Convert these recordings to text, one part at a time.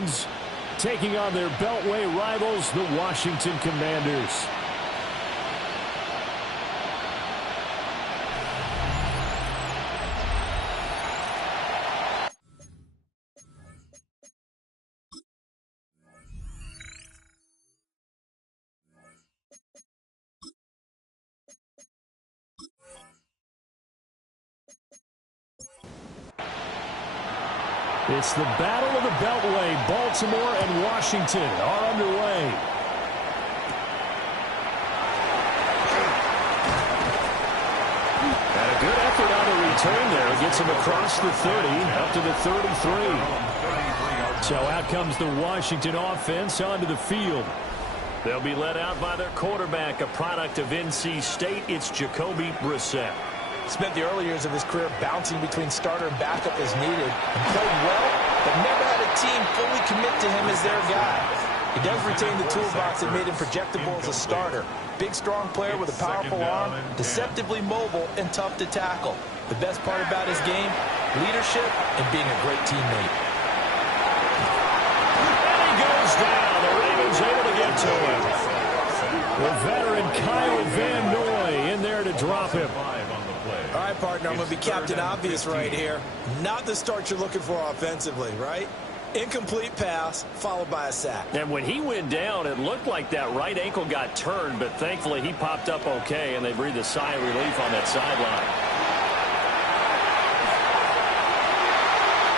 Bruins taking on their Beltway rivals, the Washington Commanders. It's the Battle of the Beltway. Baltimore and Washington are underway. And a good effort on the return there. Gets him across the 30, up to the 33. So out comes the Washington offense onto the field. They'll be led out by their quarterback, a product of NC State. It's Jacoby Brissett. Spent the early years of his career bouncing between starter and backup as needed. And played well, but never had a team fully commit to him as their guy. He does retain the toolbox that made him projectable as a starter. Big, strong player with a powerful arm, deceptively mobile, and tough to tackle. The best part about his game, leadership and being a great teammate. And he goes down. The Ravens able to get to him. The veteran Kyle Van Noy in there to drop him. All right, partner, I'm going to be Captain Obvious right here. Not the start you're looking for offensively, right? Incomplete pass, followed by a sack. And when he went down, it looked like that right ankle got turned, but thankfully he popped up okay, and they breathed a sigh of relief on that sideline.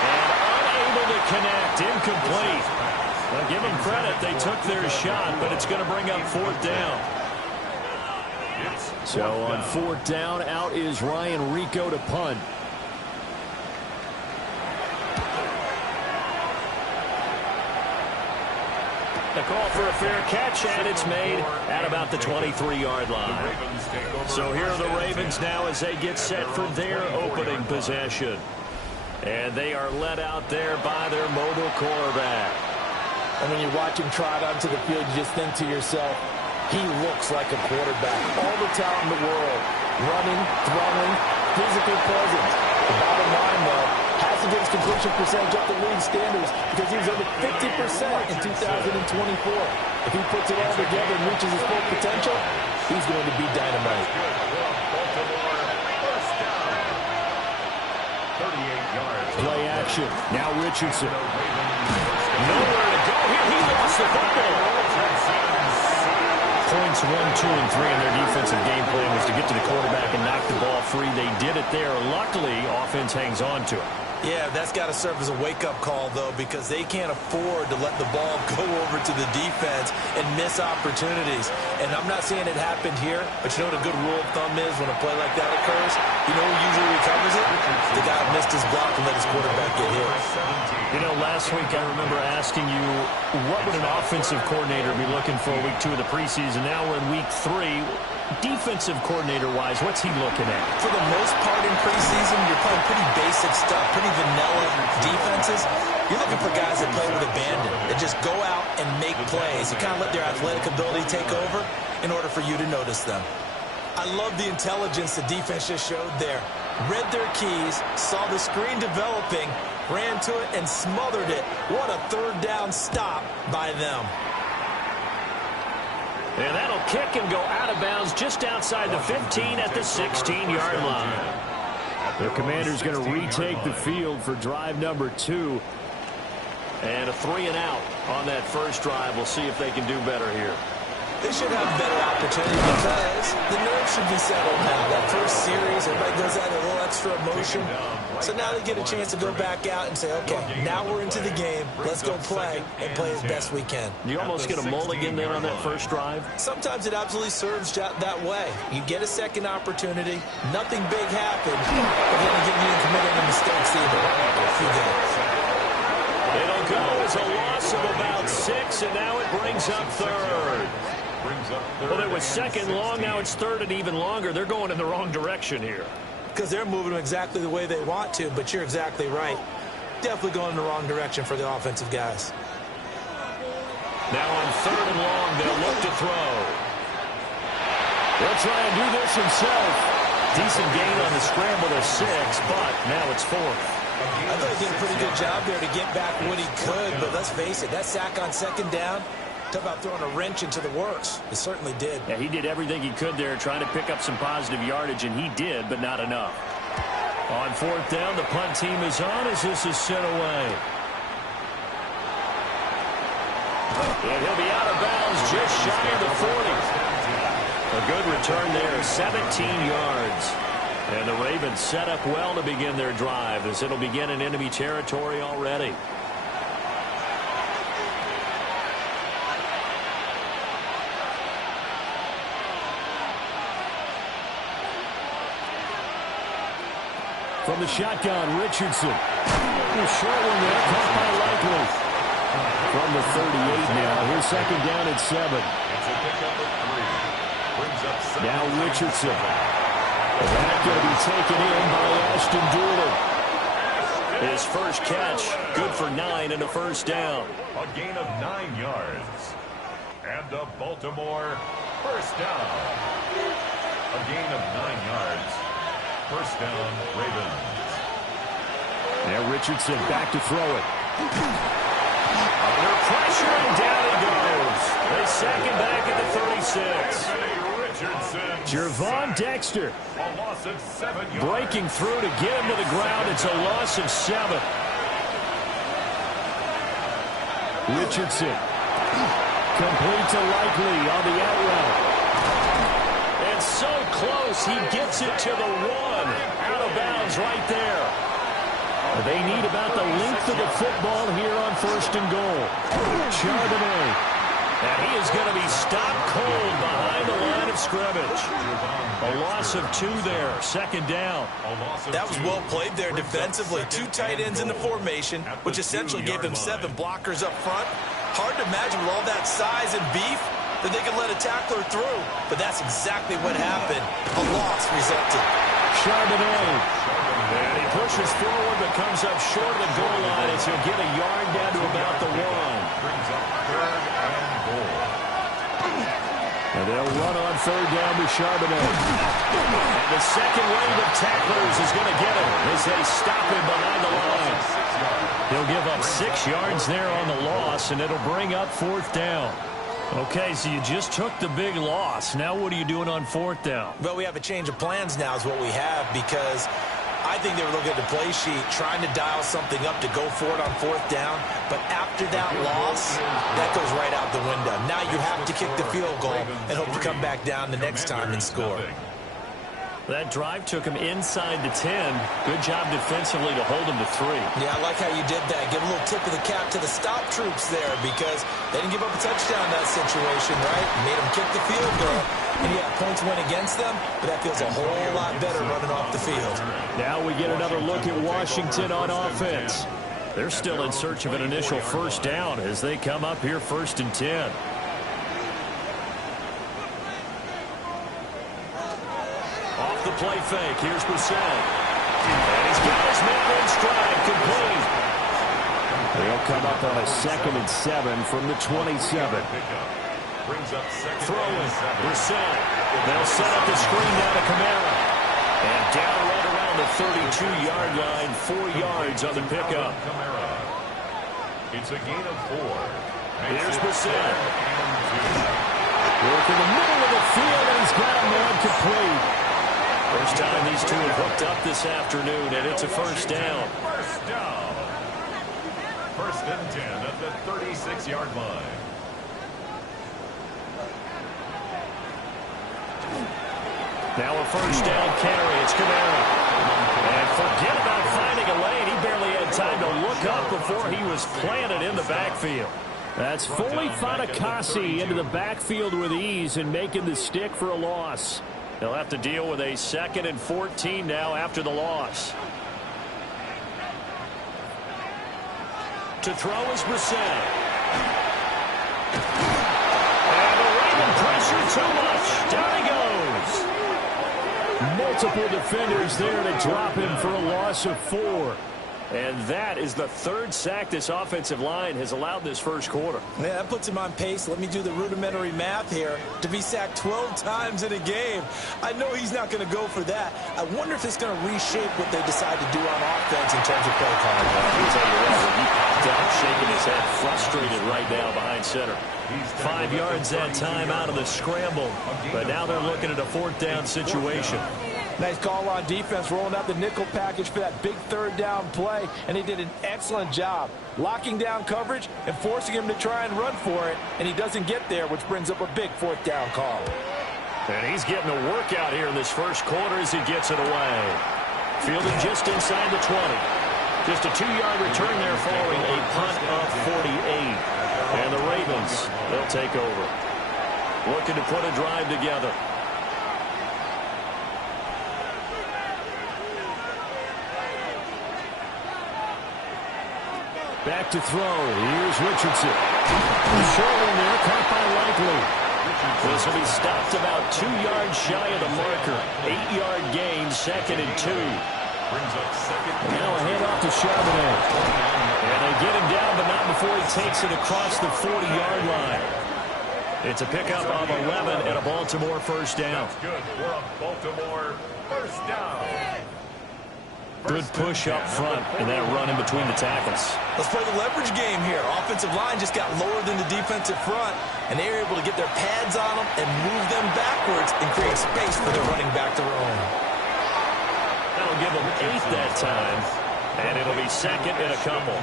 And unable to connect, incomplete. Well, give them credit, they took their shot, but it's going to bring up fourth down. So on fourth down, out is Ryan Rico to punt. The call for a fair catch, and it's made at about the 23-yard line. So here are the Ravens now as they get set for their opening possession. And they are led out there by their mobile quarterback. And when you watch him trot onto the field, you just think to yourself, he looks like a quarterback. All the talent in the world. Running, throwing, physical presence. The bottom line, though, Haskins' completion percentage up to league standards because he was over 50% in 2024. If he puts it all together and reaches his full potential, he's going to be dynamite. Play action. Now Richardson. Nowhere to go here. He lost the football. Points 1, 2, and 3 in their defensive game plan was to get to the quarterback and knock the ball free. They did it there. Luckily, offense hangs on to it. Yeah, that's got to serve as a wake-up call, though, because they can't afford to let the ball go over to the defense and miss opportunities. And I'm not saying it happened here, but you know what a good rule of thumb is when a play like that occurs? You know who usually recovers it? The guy who missed his block and let his quarterback get hit. You know, last week I remember asking you, what would an offensive coordinator be looking for week 2 of the preseason? Now we're in week 3. Defensive coordinator-wise, what's he looking at? For the most part in preseason, you're playing pretty basic stuff, pretty vanilla defenses. You're looking for guys that play with abandon, that just go out and make plays. You kind of let their athletic ability take over in order for you to notice them. I love the intelligence the defense just showed there. Read their keys, saw the screen developing, ran to it, and smothered it. What a third down stop by them. And that'll kick and go out of bounds just outside the 15 at the 16-yard line. The Commanders going to retake the field for drive number 2. And a 3-and-out on that first drive. We'll see if they can do better here. They should have better opportunity because the nerves should be settled now. That first series, everybody goes out a little extra emotion. So now they get a chance to go back out and say, okay, now we're into the game. Let's go play and play as best we can. You almost get a mulligan there on that first drive? Sometimes it absolutely serves that way. You get a second opportunity. Nothing big happens. But then again, you didn't commit any mistakes either. It'll go as a loss of about 6, and now it brings up third. Well, it was second long, now it's third and even longer. They're going in the wrong direction here. Because they're moving them exactly the way they want to, but you're exactly right. Definitely going in the wrong direction for the offensive guys. Now on third and long, they'll look to throw. They'll try and do this himself. Decent gain on the scramble to 6, but now it's 4th. I thought he did a pretty good job there to get back what he could, but let's face it, that sack on second down, talk about throwing a wrench into the works. It certainly did. Yeah, he did everything he could there trying to pick up some positive yardage, and he did, but not enough. On fourth down, the punt team is on as this is sent away. And he'll be out of bounds just shy of the 40. A good return there, 17 yards. And the Ravens set up well to begin their drive as it'll begin in enemy territory already. From the shotgun, Richardson. A short one there, caught by Likely. From the 38 now, here's second down at 7. Now Richardson. That going to be taken in by Ashton Doolin. His first catch, good for 9 and a first down. A gain of 9 yards. And the Baltimore first down. A gain of 9 yards. First down, Ravens. Now Richardson back to throw it. Under pressure, and down he goes. They sack him back at the 36. Jervon Dexter A loss of 7 yards. breaking through to get him to the ground. It's a loss of 7. Richardson complete to Likely on the out route. And so close, he gets it to the 1. Out of bounds right there. They need about the length of the football here on first and goal. Charbonnet. And he is going to be stopped cold behind the line of scrimmage. A loss of 2 there. Second down. That was well played there defensively. 2 tight ends in the formation, which essentially gave them 7 blockers up front. Hard to imagine with all that size and beef that they could let a tackler through. But that's exactly what happened. A loss resulted. Charbonnet. And he pushes forward but comes up short of the goal line as he'll get a yard down to about the 1. Brings up 3rd and goal. And they'll run on 3rd down to Charbonnet. And the second wave of tacklers is going to get him as they stop him behind the line. He'll give up 6 yards there on the loss, and it'll bring up 4th down. Okay, so you just took the big loss. Now what are you doing on 4th down? Well, we have a change of plans now is what we have, because I think they were looking at the play sheet, trying to dial something up to go for it on 4th down. But after that loss, that goes right out the window. Now you have to kick the field goal and hope to come back down the next time and score. That drive took him inside the 10. Good job defensively to hold him to 3. Yeah, I like how you did that. Give a little tip of the cap to the stop troops there, because they didn't give up a touchdown in that situation, right? Made them kick the field goal. And yeah, points went against them, but that feels a whole lot better running off the field. Now we get another look at Washington on offense. They're still in search of an initial first down as they come up here 1st and 10. Off the play fake, here's Brissett. And he's got his man in stride, complete. They'll come up on a 2nd and 7 from the 27. Throwing, Brissett. They'll set up the screen down to Kamara. And down right around the 32-yard line, 4 yards on the pickup. It's a gain of 4. Here's Brissett. Work in the middle of the field, and he's got a man complete. First time these two have hooked up this afternoon, and it's a first down. First down. 1st and 10 at the 36-yard line. Now a first down carry. It's Kamara. And forget about finding a lane. He barely had time to look up before he was planted in the backfield. That's Foley Fatukasi into the backfield with ease and making the stick for a loss. They'll have to deal with a 2nd and 14 now after the loss. To throw is Brissett. And the Raven pressure too much. Down he goes. Multiple defenders there to drop him for a loss of 4. And that is the third sack this offensive line has allowed this first quarter. Yeah, that puts him on pace. Let me do the rudimentary math here. To be sacked 12 times in a game, I know he's not going to go for that. I wonder if it's going to reshape what they decide to do on offense in terms of play calling. I'll tell you what, he popped out shaking his head, frustrated right now behind center. 5 yards that time out of the scramble, but now they're looking at a fourth down situation. Nice call on defense, rolling out the nickel package for that big third down play, and he did an excellent job locking down coverage and forcing him to try and run for it, and he doesn't get there, which brings up a big fourth down call. And he's getting a workout here in this first quarter as he gets it away. Fielded just inside the 20. Just a 2-yard return there following a punt of 48. And the Ravens, they'll take over. Looking to put a drive together. Back to throw. Here's Richardson. Short one there, caught by Likely. This will be stopped about 2 yards shy of the marker. 8-yard gain, 2nd and 2. Brings up second. Now a handoff to Charbonnet. And they get him down, but not before he takes it across the 40-yard line. It's a pickup of 11 and a Baltimore first down. That's good for a Baltimore first down. Good push up front and that run in between the tackles. Let's play the leverage game here. Offensive line just got lower than the defensive front, and they were able to get their pads on them and move them backwards and create space for the running back to roam. That'll give them 8 that time, and it'll be second and a couple.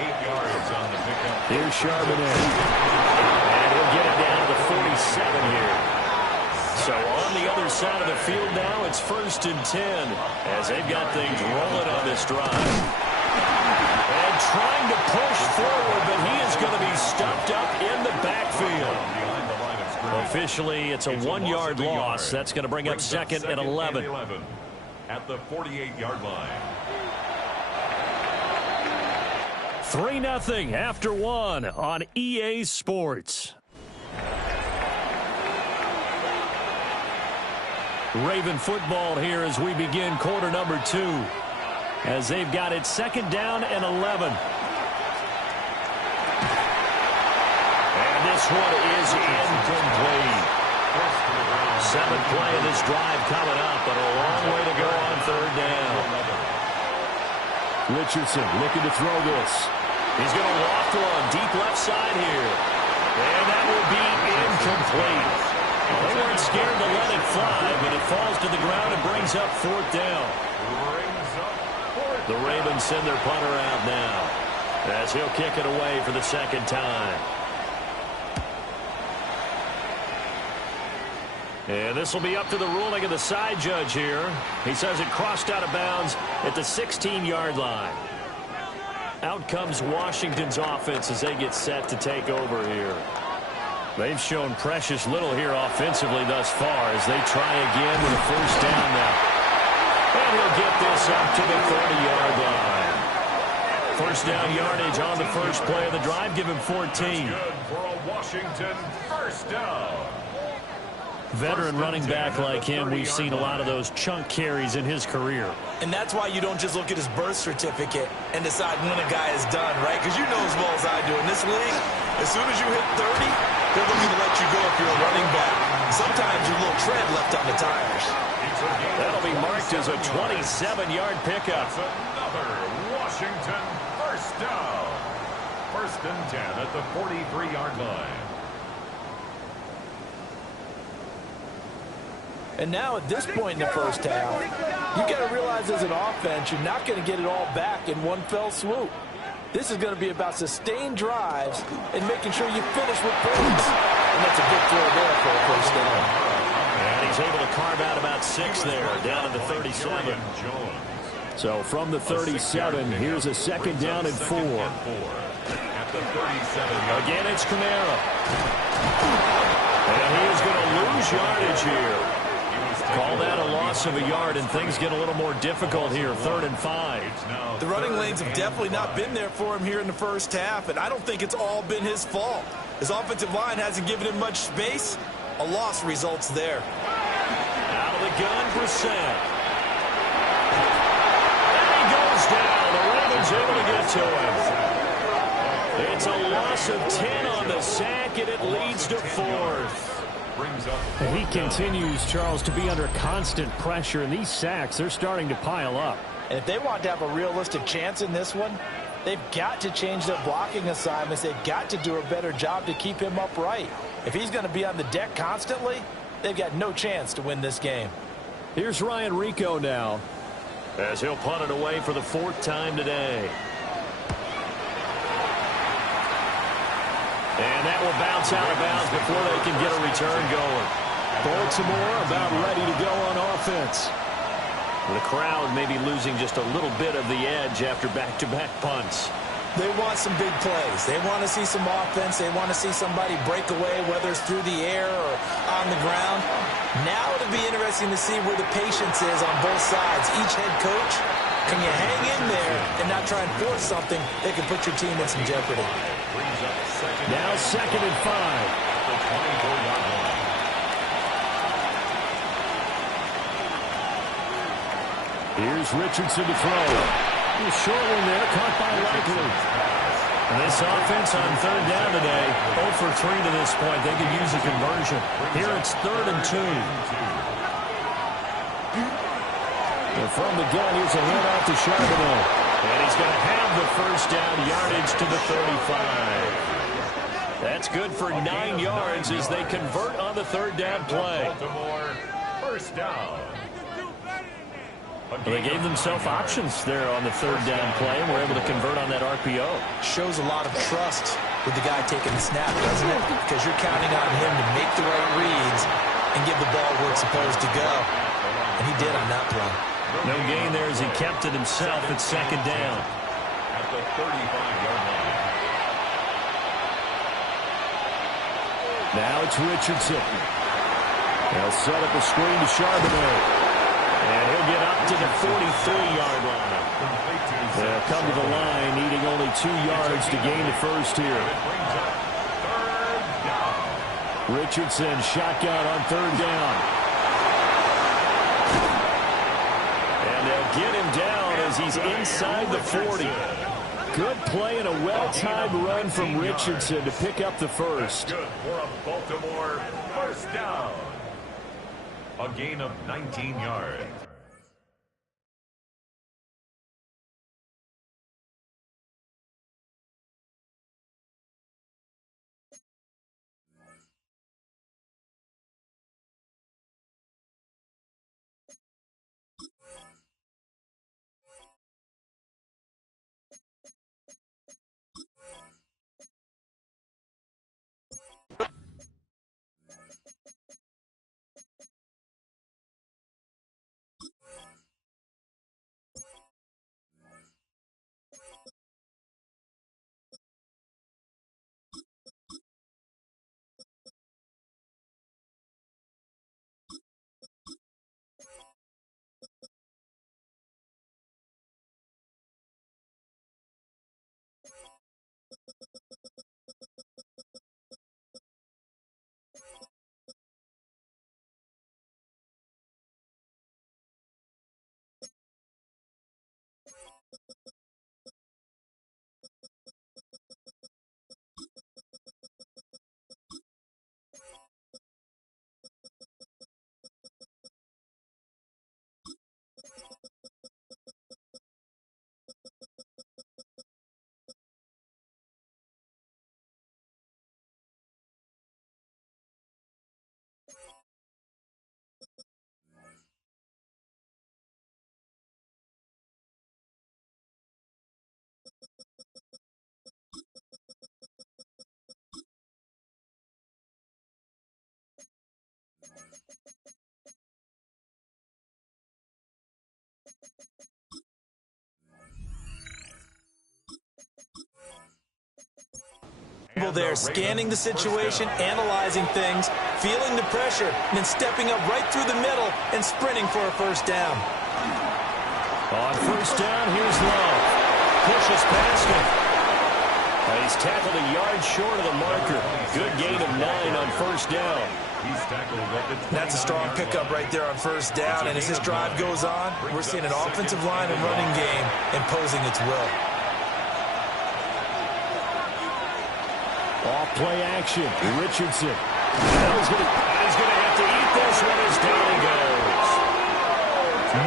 8 yards on the pickup. Here's Charbonnet. And he'll get it down to the 47 here. So on the other side of the field now, it's 1st and 10 as they've got things rolling on this drive. And trying to push forward, but he is going to be stuffed up in the backfield. Officially, it's a 1-yard loss. That's going to bring up 2nd and 11. At the 48-yard line. 3-0 after 1 on EA Sports. Raven football here as we begin quarter number 2. As they've got it 2nd down and 11. And this one is incomplete. 7th play of this drive coming up, but a long way to go on 3rd down. Richardson looking to throw this. He's going to loft one deep left side here. And that will be incomplete. Well, they weren't scared to let it fly, but it falls to the ground and brings up 4th down. The Ravens send their punter out now as he'll kick it away for the 2nd time. And this will be up to the ruling of the side judge here. He says it crossed out of bounds at the 16-yard line. Out comes Washington's offense as they get set to take over here. They've shown precious little here offensively thus far as they try again with a 1st down now. And he'll get this up to the 30-yard line. 1st down yardage on the first play of the drive. Give him 14. That's good for a Washington 1st down. Veteran running back like him, we've seen a lot of those chunk carries in his career. And that's why you don't just look at his birth certificate and decide when a guy is done, right? Because you know as well as I do, in this league, as soon as you hit 30, they're looking to let you go if you're a running back. Sometimes your little tread left on the tires. That'll be marked as a 27-yard pickup. That's another Washington 1st down. 1st and 10 at the 43-yard line. And now at this point in the first half, you got to realize as an offense, you're not going to get it all back in one fell swoop. This is going to be about sustained drives and making sure you finish with points. And that's a big throw there for a first down. And he's able to carve out about 6 there, down to the 37. So from the 37, here's a 2nd down and 4. At the 37. Again, it's Kamara. And he is going to lose yardage here. Call that a loss of a yard, and things get a little more difficult here, 3rd and 5. The running lanes have definitely not been there for him here in the first half, and I don't think it's all been his fault. His offensive line hasn't given him much space. A loss results there. Out of the gun, Brissett. And he goes Brown's able to get to him. It's a loss of 10 on the sack, and it leads to 4th. And he continues, Charles, to be under constant pressure, and these sacks, they're starting to pile up. And if they want to have a realistic chance in this one, they've got to change their blocking assignments. They've got to do a better job to keep him upright. If he's going to be on the deck constantly, they've got no chance to win this game. Here's Ryan Rico now, as he'll punt it away for the 4th time today. And that will bounce out of bounds before they can get a return going. Baltimore about ready to go on offense. The crowd may be losing just a little bit of the edge after back-to-back punts. They want some big plays. They want to see some offense. They want to see somebody break away, whether it's through the air or on the ground. Now it'll be interesting to see where the patience is on both sides. Each head coach, can you hang in there and not try and force something that can put your team in some jeopardy? Now 2nd and 5. Here's Richardson to throw. A short one there, caught by Likely. And this offense on 3rd down today, 0 for 3 to this point. They could use a conversion. Here it's 3rd and 2. And from the gun, here's a handoff to Charbonnet. And he's going to have the 1st down yardage to the 35. That's good for 9 yards as they convert on the 3rd down play. Baltimore, 1st down. Well, they gave themselves options there on the 3rd down play and were able to convert on that RPO. Shows a lot of trust with the guy taking the snap, doesn't it? Because you're counting on him to make the right reads and give the ball where it's supposed to go. And he did on that play. No gain there as he kept it himself at 2nd down. At the 35-yard line. Now it's Richardson. They'll set up a screen to Charbonnet. And he'll get up to the 43-yard line. They'll come to the line, needing only 2 yards to gain the 1st here. Richardson shotgun on 3rd down. And they'll get him down as he's inside the 40. Good play and a well-timed run from Richardson to pick up the 1st. Good for a Baltimore 1st down. A gain of 19 yards. There, scanning the situation, analyzing things, feeling the pressure, and then stepping up right through the middle and sprinting for a 1st down. On 1st down, here's Love. Pushes past him. He's tackled a yard short of the marker. Good gain of 9 on 1st down. He's tackled at the That's a strong pickup right there on 1st down, and as this drive goes on, we're seeing an offensive line and running game imposing its will. Off play action. Richardson. He's going to have to eat this one as down he goes.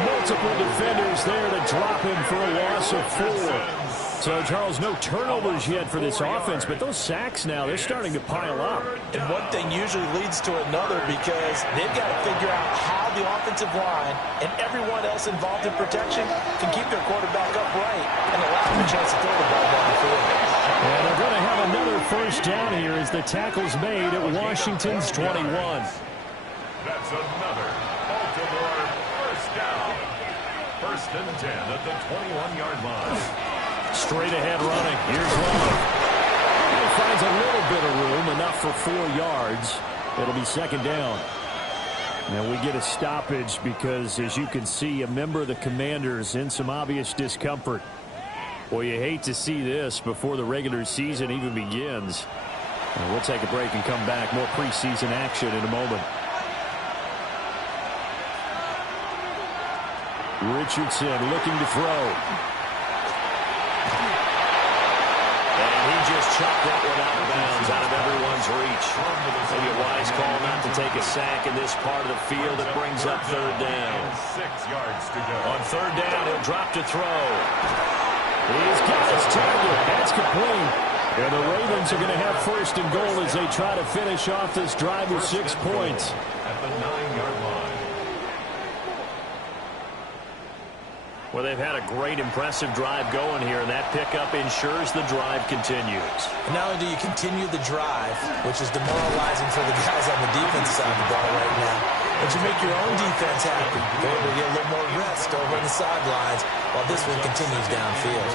Multiple defenders there to drop him for a loss of 4. So, Charles, no turnovers yet for this offense, but those sacks now, they're starting to pile up. And one thing usually leads to another because they've got to figure out how the offensive line and everyone else involved in protection can keep their quarterback upright and allow him a chance to throw the ball down the field. And they're going to have another first down here as the tackle's made at Washington's 21. That's another Baltimore first down. First and 10 at the 21-yard line. Straight ahead running. Here's Love. He finds a little bit of room, enough for 4 yards. It'll be second down. And we get a stoppage because, as you can see, a member of the Commanders in some obvious discomfort. Well, you hate to see this before the regular season even begins. And we'll take a break and come back. More preseason action in a moment. Richardson looking to throw. Just chopped that one out of bounds, out of everyone's reach. Maybe a wise call not to take a sack in this part of the field. It brings up third down. 6 yards to go. On third down, he'll drop to throw. He's got his target. That's complete. And the Ravens are going to have first and goal as they try to finish off this drive with 6 points. At the 9-yard line. Well, they've had a great, impressive drive going here, and that pickup ensures the drive continues. Not only do you continue the drive, which is demoralizing for the guys on the defense side of the ball right now, but you make your own defense happy. They're able to get a little more rest over on the sidelines while this one continues downfield.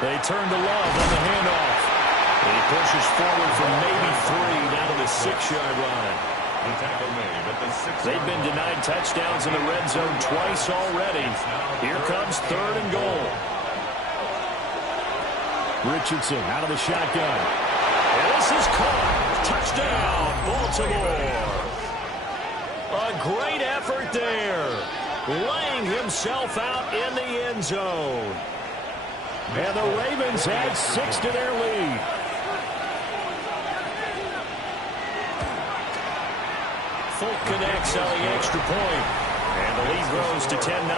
They turn to Love on the handoff. And he pushes forward from maybe 3 down to the 6-yard line. The tackle made at the 6-yard line. They've been denied touchdowns in the red zone twice already. Here comes third and goal. Richardson out of the shotgun. And this is caught. Touchdown, Baltimore. A great effort there. Laying himself out in the end zone. And the Ravens add 6 to their lead. Folk connects on the extra point. And the lead grows to 10-0.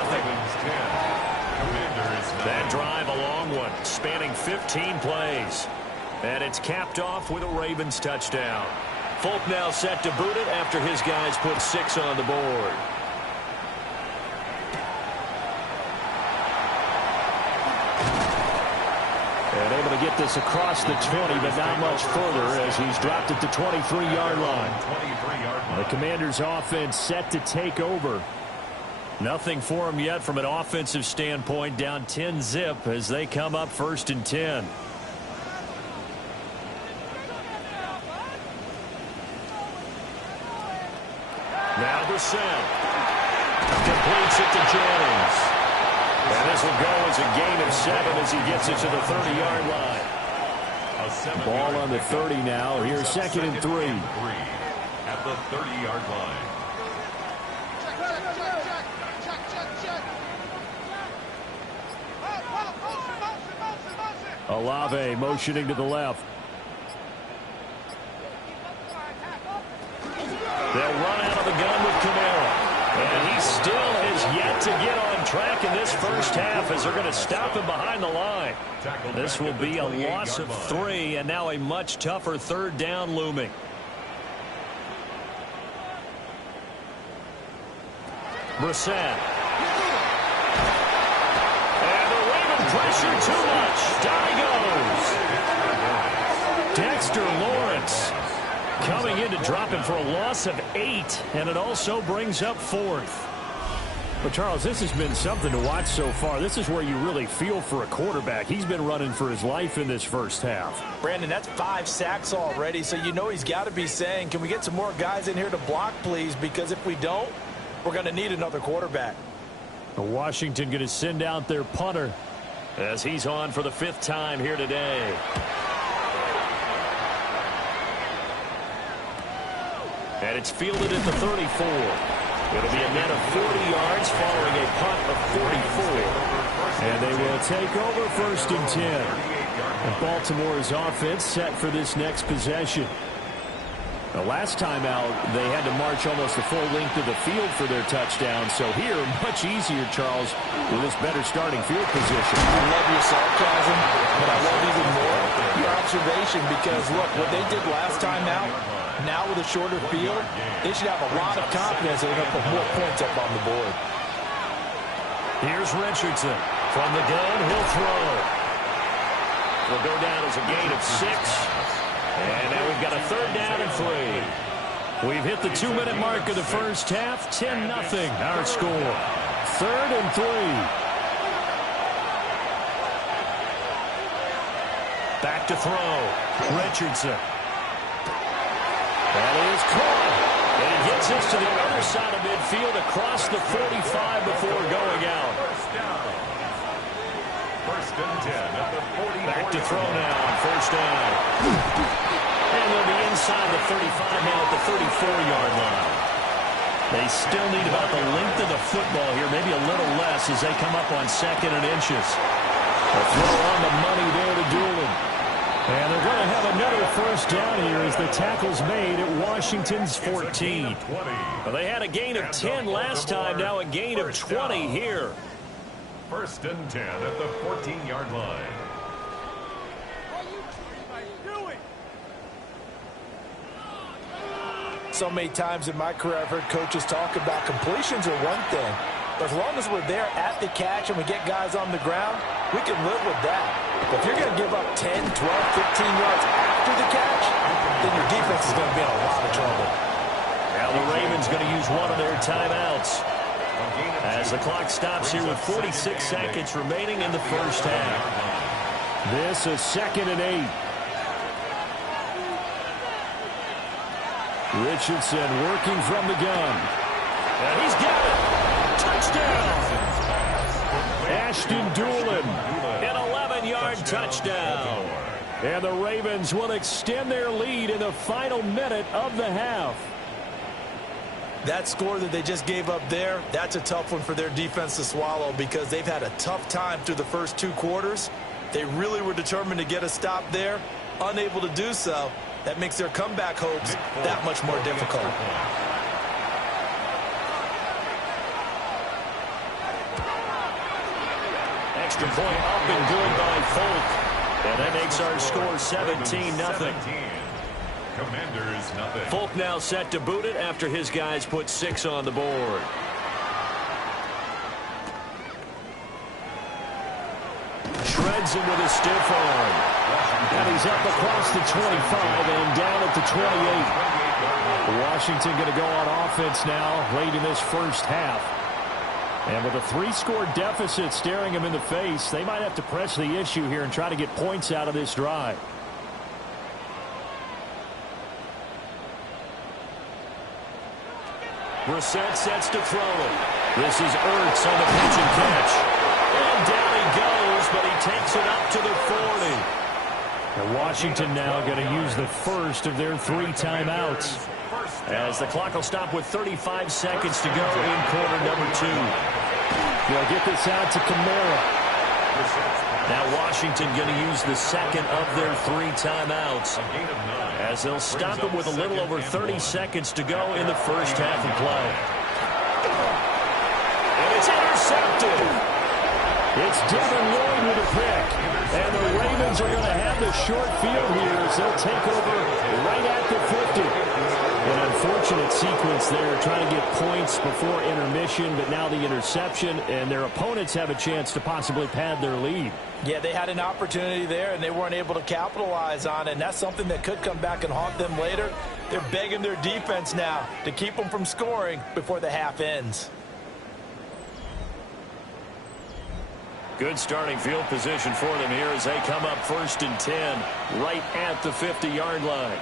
That drive, a long one, spanning 15 plays. And it's capped off with a Ravens touchdown. Folk now set to boot it after his guys put 6 on the board. And able to get this across the 20, but not much further as he's dropped it to 23-yard line. The Commanders' offense set to take over. Nothing for them yet from an offensive standpoint, down 10-zip as they come up first and 10. Now Brissett completes it to Jennings. And this will go as a gain of 7 as he gets it to the 30-yard line. Ball on the 30 now. Here's second and 3. At the 30-yard line. Olave motioning to the left. They'll run out of the gun with Kamara. And he still has yet to get on track in this first half as they're going to stop him behind the line. This will be a loss of 3 and now a much tougher third down looming. Brissett. And the Raven pressure too much. Down he goes. Dexter Lawrence coming in to drop him for a loss of 8, and it also brings up 4th. But, Charles, this has been something to watch so far. This is where you really feel for a quarterback. He's been running for his life in this first half. Brandon, that's 5 sacks already, so you know he's got to be saying, can we get some more guys in here to block, please? Because if we don't, we're going to need another quarterback. Washington going to send out their punter as he's on for the 5th time here today. And it's fielded at the 34. It'll be a net of 40 yards following a punt of 44. And they will take over 1st and 10. And Baltimore's offense set for this next possession. The last time out, they had to march almost the full length of the field for their touchdown. So here, much easier, Charles, with this better starting field position. I love your sarcasm, but I love even more your observation because, look, what they did last time out, now with a shorter field, they should have a lot of confidence that they're going to put more points up on the board. Here's Richardson. From the gun, he'll throw. Will go down as a gain of 6. And now we've got a 3rd down and 3. We've hit the 2-minute mark of the first half. 10-0 our score. 3rd and 3. Back to throw. Richardson. That is caught. And he gets us to the other side of midfield across the 45 before going out. 1st and 10 at the 40. Back to throw now on 1st down. And they'll be inside the 35 now at the 34-yard line. They still need about the length of the football here, maybe a little less as they come up on 2nd and inches. A throw on the money there to Doolin. And they're going to have another 1st down here as the tackle's made at Washington's 14. Well, they had a gain of 10 last time, now a gain of 20 here. 1st and 10 at the 14-yard line. So many times in my career I've heard coaches talk about completions are one thing, but as long as we're there at the catch and we get guys on the ground, we can live with that. But if you're going to give up 10, 12, 15 yards after the catch, then your defense is going to be in a lot of trouble. Now the Ravens going to use one of their timeouts as the clock stops here with 46 seconds remaining in the first half. This is 2nd and 8. Richardson working from the gun. And he's got it. Touchdown. Ashton Doolin. An 11-yard touchdown. And the Ravens will extend their lead in the final minute of the half. That score that they just gave up there, that's a tough one for their defense to swallow because they've had a tough time through the first 2 quarters. They really were determined to get a stop there, unable to do so. That makes their comeback hopes that much more difficult. Extra point up and good by Folk. And that makes our score 17-0. Commanders nothing. Folk now set to boot it after his guys put 6 on the board. Shreds him with a stiff arm. And he's up across the 25 and down at the 28. Washington going to go on offense now late in this first half. And with a 3-score deficit staring him in the face, they might have to press the issue here and try to get points out of this drive. Brissett sets to throw it. This is Ertz on the pitch and catch. And down he goes, but he takes it up to the 40. And Washington now going to use the first of their 3 timeouts. As the clock will stop with 35 seconds to go in quarter number 2. They'll get this out to Kamara. Now Washington going to use the second of their 3 timeouts. As they'll stop it with a little over 30 seconds to go in the first half of play. And it's intercepted. It's Devin Lloyd with a pick. And the Ravens are going to have the short field here as they'll take over right at the 50. An unfortunate sequence there, trying to get points before intermission, but now the interception, and their opponents have a chance to possibly pad their lead. Yeah, they had an opportunity there, and they weren't able to capitalize on it, and that's something that could come back and haunt them later. They're begging their defense now to keep them from scoring before the half ends. Good starting field position for them here as they come up 1st and 10, right at the 50-yard line.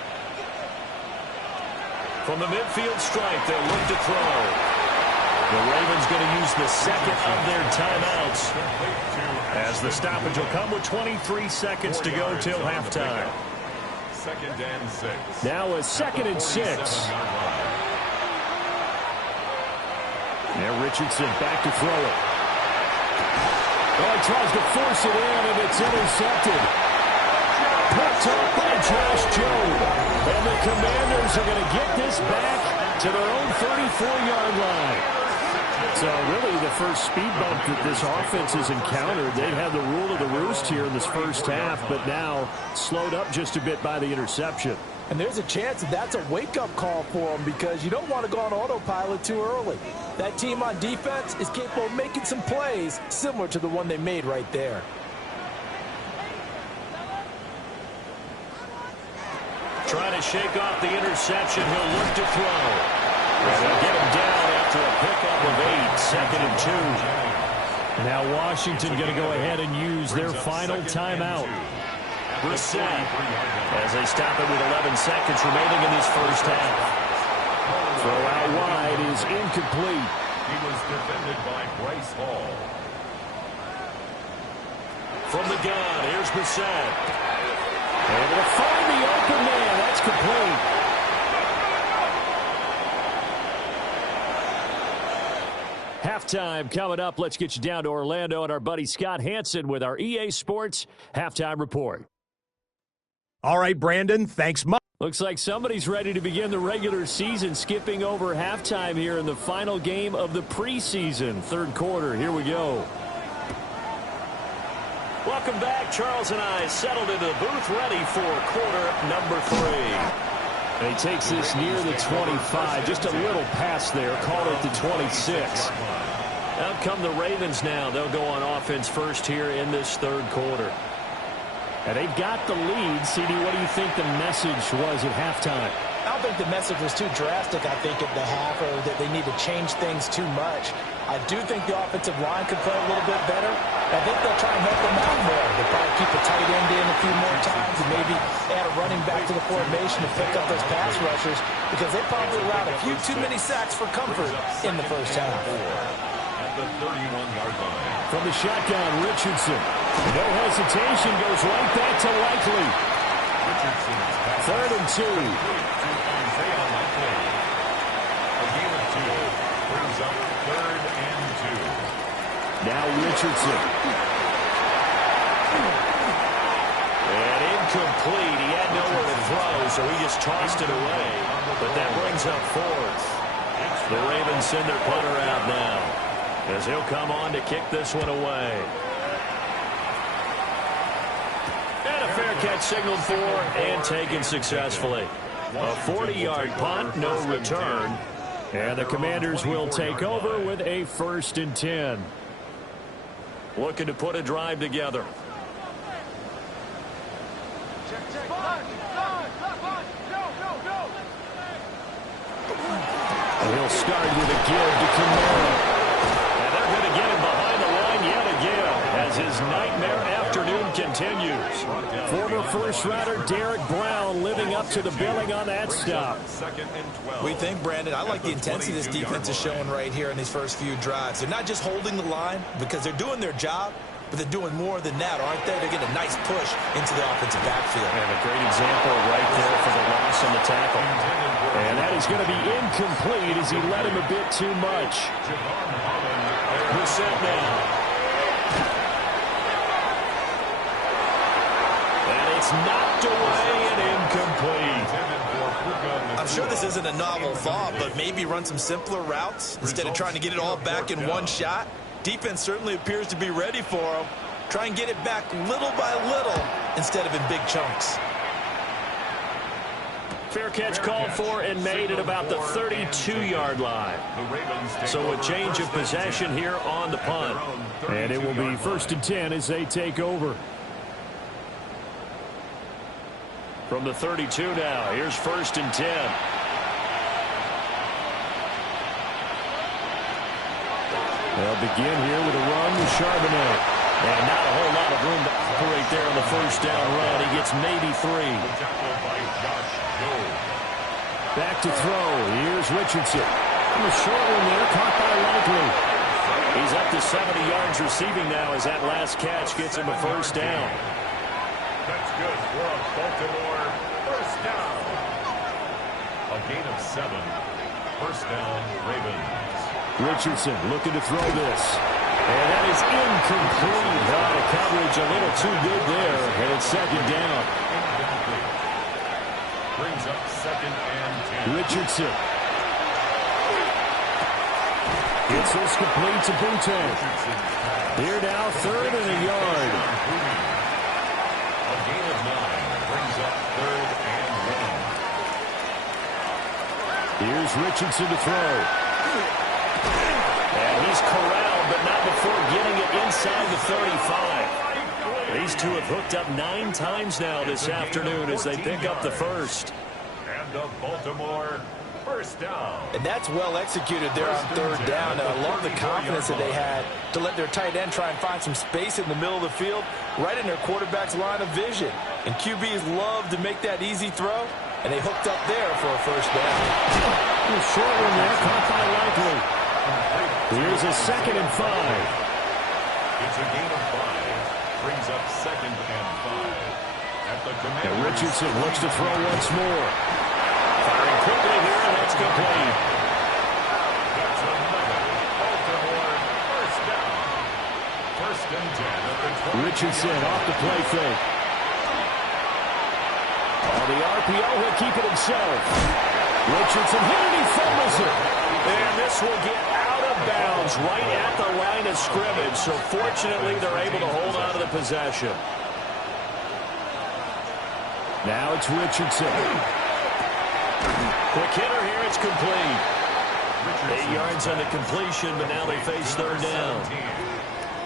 From the midfield stripe, they'll look to throw. The Ravens going to use the second of their timeouts as the stoppage will come with 23 seconds to go till halftime. 2nd and 6. Now a 2nd and 6. Now Richardson back to throw it. Oh, he tries to force it in, and it's intercepted. Picked up by Josh Jobe. And the Commanders are going to get this back to their own 34-yard line. So really the first speed bump that this offense has encountered. They had the rule of the roost here in this first half, but now slowed up just a bit by the interception. And there's a chance that that's a wake-up call for them because you don't want to go on autopilot too early. That team on defense is capable of making some plays similar to the one they made right there. Trying to shake off the interception. He'll look to throw. And they'll get him down after a pickup of 8, 2nd and 2. Now Washington going to go ahead and use their final timeout. Reset as they stop it with 11 seconds remaining in this first half. Throw out wide is incomplete. He was defended by Bryce Hall. From the gun, here's Brissett. Able to find the open man. That's complete. Halftime coming up. Let's get you down to Orlando and our buddy Scott Hansen with our EA Sports Halftime Report. All right, Brandon, thanks much. Looks like somebody's ready to begin the regular season, skipping over halftime here in the final game of the preseason. Third quarter, here we go. Welcome back. Charles and I settled into the booth, ready for quarter number 3. And he takes this near the 25, just a little past there, called it the 26. Out come the Ravens now. They'll go on offense first here in this third quarter. And they've got the lead. CD, what do you think the message was at halftime? I don't think the message was too drastic, I think, at the half, or that they need to change things too much. I do think the offensive line could play a little bit better. I think they'll try and help them out more. They'll probably keep a tight end in a few more times and maybe add a running back to the formation to pick up those pass rushers because they probably allowed a few too many sacks for comfort in the first half. At the 31-yard line. From the shotgun, Richardson. No hesitation, goes right back to Likely. Richardson's pass. 3rd and 2. Isaiah Likely. A gain of 2. Brings up 3rd and 2. Now Richardson. And incomplete. He had nowhere to throw, so he just tossed it away. But that brings up 4th. The Ravens send their punter out now, as he'll come on to kick this one away. And a fair catch signaled for and taken successfully. A 40-yard punt, no return. And the Commanders will take over with a 1st and 10. Looking to put a drive together. He'll start with a give to Kamara. And they're going to get him behind the line yet again as his nightmare afternoon continues. Former first-rounder Derek Brown living up to the billing on that stop. 2nd and 12. We think, Brandon, I like the intensity this defense is showing right here in these first few drives. They're not just holding the line because they're doing their job, but they're doing more than that, aren't they? They're getting a nice push into the offensive backfield. And a great example right there for the loss on the tackle. And that is going to be incomplete as he led him a bit too much. Brissett now. And it's knocked away and incomplete. I'm sure this isn't a novel thought, but maybe run some simpler routes instead of trying to get it all back in one shot. Defense certainly appears to be ready for him. Try and get it back little by little instead of in big chunks. Fair catch called for and made at about the 32-yard line. So a change of possession here on the punt. And it will be 1st and 10 as they take over. From the 32 now, here's 1st and 10. They'll begin here with a run with Charbonnet. And not a whole lot of room to operate there on the first down run. He gets maybe 3. Back to throw. Here's Richardson. And the short one there, caught by Likely. He's up to 70 yards receiving now as that last catch gets him a 1st down. That's good for a Baltimore 1st down. A gain of 7. 1st down, Ravens. Richardson looking to throw this. And that is incomplete. second down. Brings up 2nd and 10. Richardson. Gets this complete to Boutte. Here now, 3rd and a yard. A gain of 9 brings up 3rd and 1. Here's Richardson to throw. And he's corralled, but not before getting it inside the 35. These two have hooked up 9 times now this afternoon as they pick up the first. And the Baltimore first down. And that's well executed there on 3rd down. And I love the confidence that they had to let their tight end try and find some space in the middle of the field, right in their quarterback's line of vision. And QBs love to make that easy throw, and they hooked up there for a first down. Short one there, caught by Likely. Here's a 2nd and 5. It's a gain of 5. Brings up 2nd and 5. At the command. And Richardson looks to throw once more. Firing quickly here, and that's complete. That's another Baltimore first down. 1st and 10 at the 20. Richardson off the play fake. On the RPO, he'll keep it himself. Richardson hit it, he fumbles it. And this will get out of bounds right at the line of scrimmage. So fortunately, they're able to hold on to the possession. Now it's Richardson. Quick hitter here, it's complete. 8 yards on the completion, but now they face 3rd down.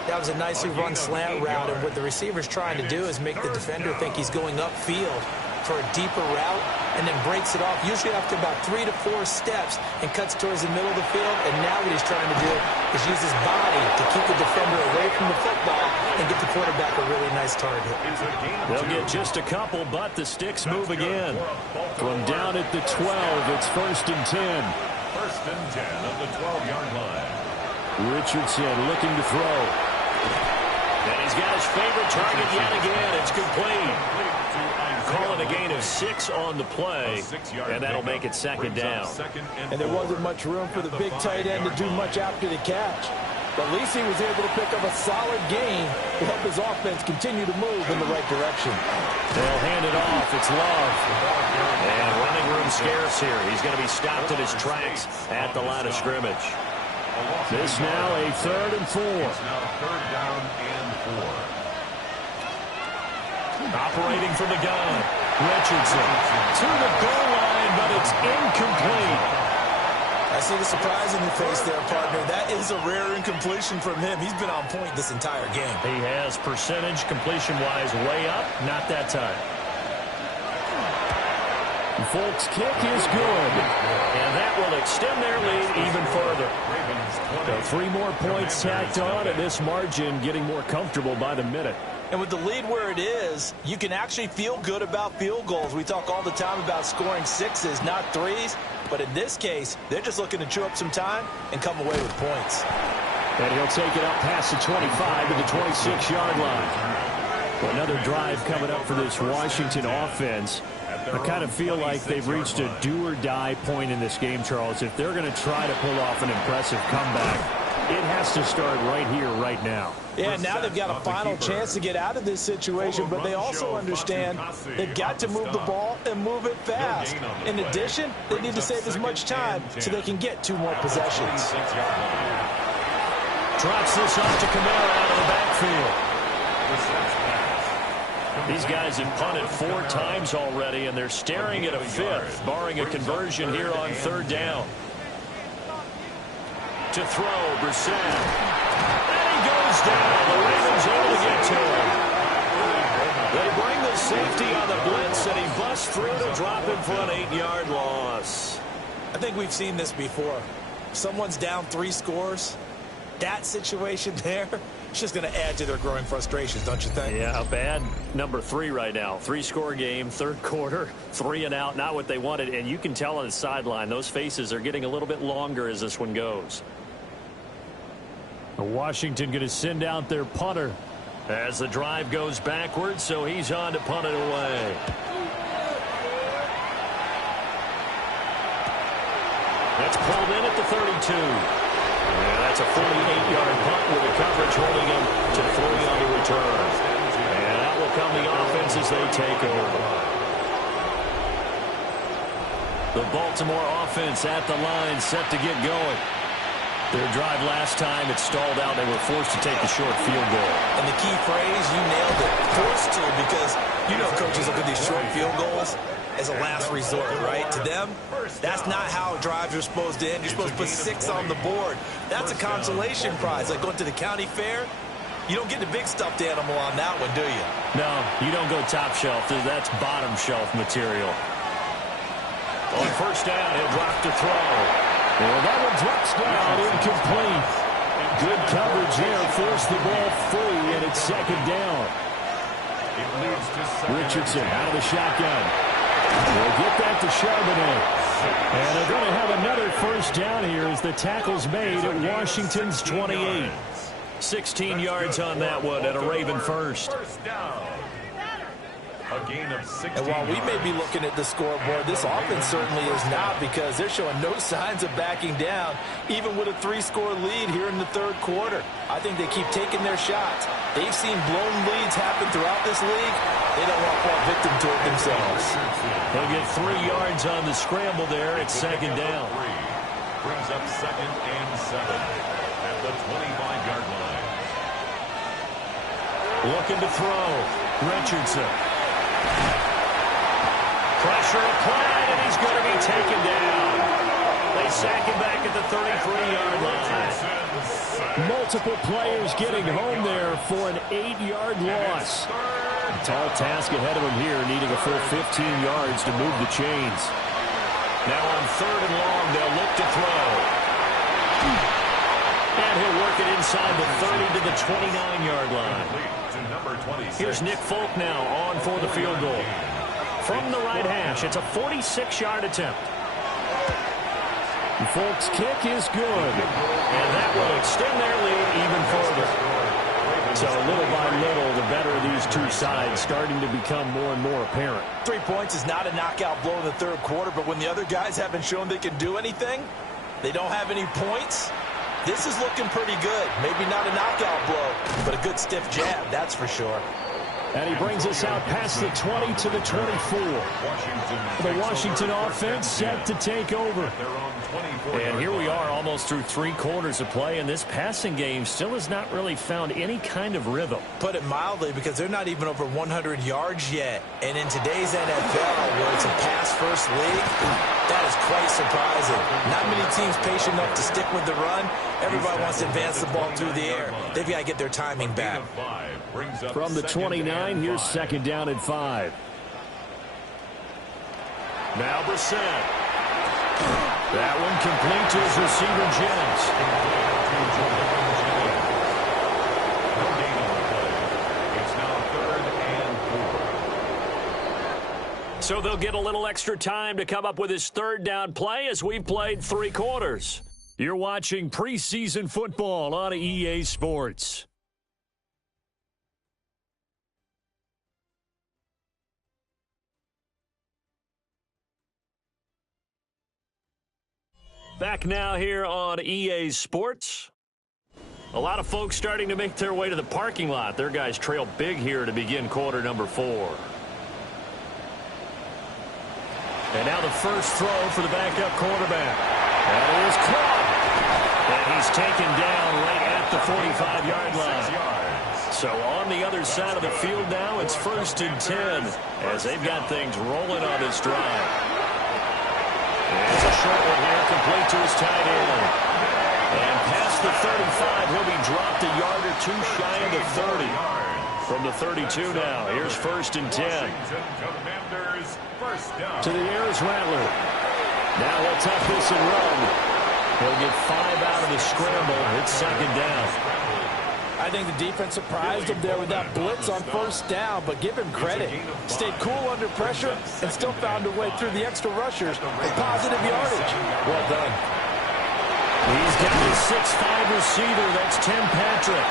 That was a nicely run slant route, and what the receiver's trying to do is make the defender think he's going upfield for a deeper route, and then breaks it off, usually after about 3 to 4 steps, and cuts towards the middle of the field. And now what he's trying to do is use his body to keep the defender away from the football and get the quarterback a really nice target. They'll get just a couple, but the sticks move again. From down at the 12, it's 1st and 10. 1st and 10 of the 12-yard line. Richardson looking to throw. And he's got his favorite target yet again. It's complete. Calling a gain of 6 on the play, and that'll make it 2nd down. And there wasn't much room for the big tight end to do much after the catch. But at least he was able to pick up a solid gain to help his offense continue to move in the right direction. They'll hand it off. It's Love. And running room scarce here. He's going to be stopped in his tracks at the line of scrimmage. This now a 3rd and 4. It's now 3rd down and 4. Operating from the gun. Richardson to the goal line, but it's incomplete. I see the surprise in your face there, partner. That is a rare incompletion from him. He's been on point this entire game. He has percentage completion-wise way up. Not that time. Folks' kick is good. And that will extend their lead even further. So 3 more points tacked on, and this margin getting more comfortable by the minute. And with the lead where it is, you can actually feel good about field goals. We talk all the time about scoring 6s, not 3s. But in this case, they're just looking to chew up some time and come away with points. And he'll take it up past the 25 to the 26-yard line. Another drive coming up for this Washington offense. I kind of feel like they've reached a do-or-die point in this game, Charles. If they're going to try to pull off an impressive comeback, it has to start right here, right now. Yeah, now they've got a final chance to get out of this situation, but they also understand they've got to move the ball and move it fast. In addition, they need to save as much time so they can get 2 more possessions. Drops this off to Kamara out of the backfield. These guys have punted 4 times already, and they're staring at a 5th, barring a conversion here on 3rd down. To throw, Brissett. And he goes down. The Ravens able to get to him. They bring the safety on the blitz, and he busts through to drop him for an 8-yard loss. I think we've seen this before. Someone's down 3 scores. That situation there, it's just going to add to their growing frustrations, don't you think? Yeah, a bad number 3 right now. 3-score game, 3rd quarter, 3 and out, not what they wanted. And you can tell on the sideline, those faces are getting a little bit longer as this one goes. Washington going to send out their punter as the drive goes backwards, so he's on to punt it away. That's pulled in at the 32. And that's a 48-yard punt with the coverage holding him to 3 on the return. And out will come the offense Ravens as they take over. The Baltimore offense at the line, set to get going. Their drive last time, it stalled out. They were forced to take the short field goal. And the key phrase, you nailed it, forced to, because you know coaches look at these short field goals as a last resort, right? To them, that's not how drives are supposed to end. You're supposed to put 6 on the board. That's a consolation prize. Like going to the county fair, you don't get the big stuffed animal on that one, do you? No, you don't go top shelf. That's bottom shelf material. On first down, he'll drop to throw. Well, that one drops down, incomplete. Good coverage there, forced the ball free, and it's second down. Richardson out of the shotgun. We'll get that to Charbonnet. And they're going to have another first down here as the tackle's made at Washington's 28. 16 yards on that one and a Raven first. A gain of 16 And while we may be looking at the scoreboard, this offense certainly is not, because they're showing no signs of backing down, even with a 3-score lead here in the third quarter. I think they keep taking their shots. They've seen blown leads happen throughout this league. They don't want to fall victim to it themselves. They'll get 3 yards on the scramble there. It's second down. Brings up 2nd and 7 at the 25-yard line. Looking to throw. Richardson. Pressure applied, and he's going to be taken down. They sack him back at the 33-yard line. Multiple players getting home there for an 8-yard loss. A tall task ahead of him here, needing a full 15 yards to move the chains. Now on 3rd and long, they'll look to throw. And he'll work it inside the 30 to the 29-yard line. Here's Nick Folk now on for the field goal. From the right hash, it's a 46-yard attempt. Folk's kick is good. And that will extend their lead even further. So little by little, the better of these two sides starting to become more and more apparent. 3 points is not a knockout blow in the third quarter, but when the other guys haven't shown they can do anything, they don't have any points. This is looking pretty good. Maybe not a knockout blow, but a good stiff jab, that's for sure. And he brings us out past the 20 to the 24. The Washington offense set to take over. And here we are almost through 3 quarters of play, and this passing game still has not really found any kind of rhythm. Put it mildly, because they're not even over 100 yards yet. And in today's NFL, where it's a pass-first league, that is quite surprising. Not many teams patient enough to stick with the run. Everybody wants to advance the ball through the air. They've got to get their timing back. From the 29, here's second down and 5. Now Brissett. That one complete to his receiver, Jennings. So they'll get a little extra time to come up with his third down play as we've played 3 quarters. You're watching preseason football on EA Sports. Back now here on EA Sports. A lot of folks starting to make their way to the parking lot. Their guys trail big here to begin quarter number 4. And now the first throw for the backup quarterback. That is caught. And he's taken down right at the 45-yard line. So on the other side of the field now, it's 1st and 10 as they've got things rolling on this drive. It's a short one here, complete to his tight end. And past the 35, he'll be dropped a yard or 2 shy of the 30. From the 32 now, here's 1st and 10. To the air is Rattler. Now he'll tuck this and run. He'll get 5 out of the scramble. It's second down. I think the defense surprised him there with that blitz on first down, but give him credit. Stayed cool under pressure and still found a way through the extra rushers for positive yardage. Well done. He's got his 6'5" receiver. That's Tim Patrick.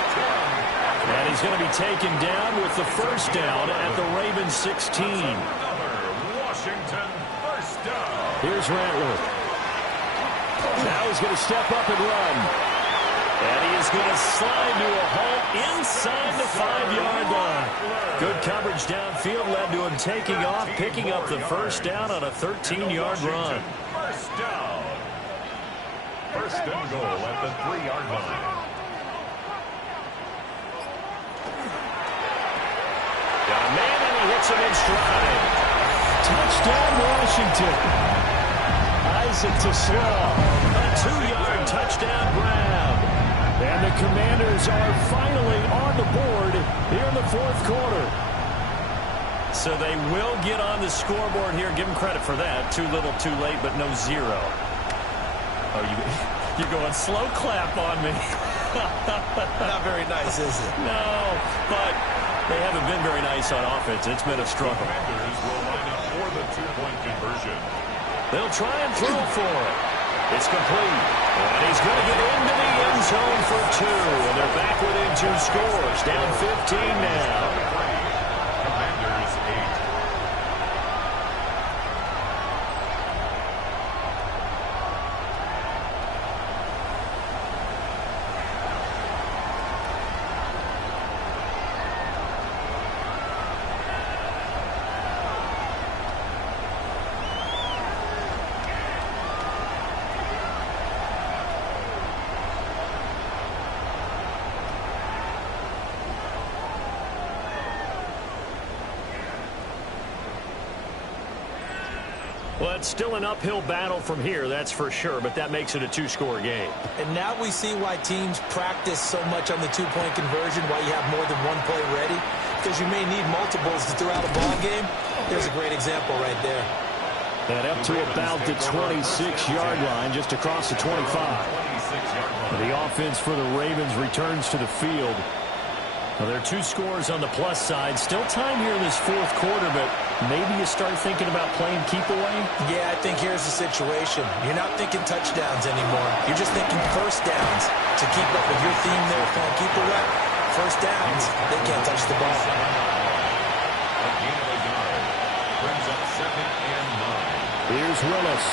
And he's going to be taken down with the first down at the Ravens 16. Washington first down. Here's Rattler. Now he's going to step up and run. And he is going to slide to a halt inside the 5-yard line. Good coverage downfield led to him taking off, picking up the first down on a 13-yard run. First down. First and goal at the 3-yard line. Got a man, and he hits him in stride. Touchdown, Washington. Isaac to Slow. A 2-yard touchdown grab. And the Commanders are finally on the board here in the fourth quarter. So they will get on the scoreboard here. Give them credit for that. Too little, too late, but no zero. Oh, you're going slow clap on me. Not very nice, is it? No, but they haven't been very nice on offense. It's been a struggle. Commanders will line up for the 2-point conversion. They'll try and throw for it. It's complete. And he's going to get into the end zone for 2. And they're back within 2 scores. Down 15 now. Commanders 8. Well, it's still an uphill battle from here, that's for sure, but that makes it a 2-score game. And now we see why teams practice so much on the 2-point conversion, why you have more than one play ready, because you may need multiples throughout a ball game. There's a great example right there. And up to about the 26-yard line, just across the 25. The offense for the Ravens returns to the field. Well, there are 2 scores on the plus side. Still time here in this fourth quarter, but maybe you start thinking about playing keep away? Yeah, I think here's the situation. You're not thinking touchdowns anymore. You're just thinking first downs. To keep up with your theme there, playing keep away, first downs, they can't touch the ball. A gain of a yard. Brings up 2nd and 9. Here's Willis.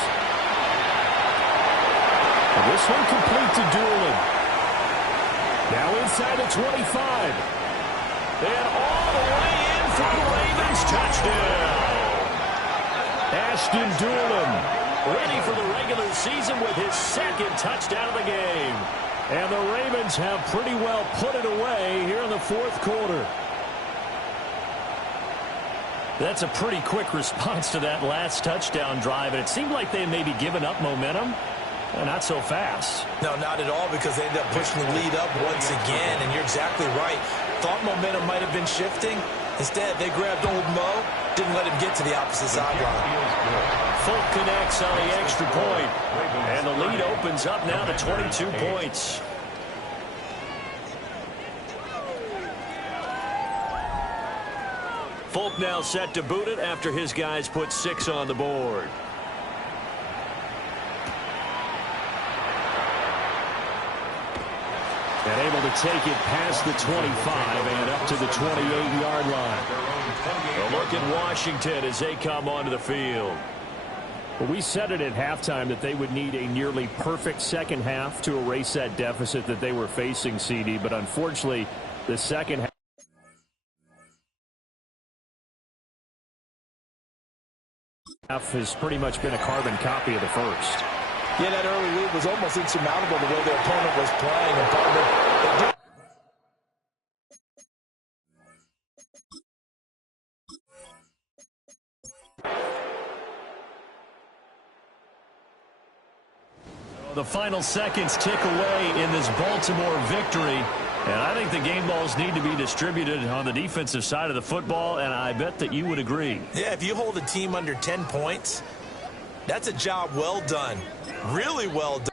And this one complete to Doolin. Now inside the 25. And all the way in for the Ravens. Touchdown. Ashton Doolin. Ready for the regular season with his 2nd touchdown of the game. And the Ravens have pretty well put it away here in the fourth quarter. That's a pretty quick response to that last touchdown drive, and it seemed like they had maybe given up momentum. Not so fast. No, not at all, because they ended up pushing the lead up once again, and you're exactly right. Thought momentum might have been shifting. Instead, they grabbed old Mo, didn't let him get to the opposite sideline. Folk connects on the extra point, and the lead opens up now to 22 points. Folk now set to boot it after his guys put 6 on the board. And able to take it past the 25 and up to the 28-yard line. A look at Washington as they come onto the field. Well, we said it at halftime that they would need a nearly perfect second half to erase that deficit that they were facing, CD. But unfortunately, the second half has pretty much been a carbon copy of the first. Yeah, that early lead was almost insurmountable the way their opponent was playing. And partner, the final seconds tick away in this Baltimore victory. And I think the game balls need to be distributed on the defensive side of the football, and I bet that you would agree. Yeah, if you hold a team under 10 points, that's a job well done. Really well done.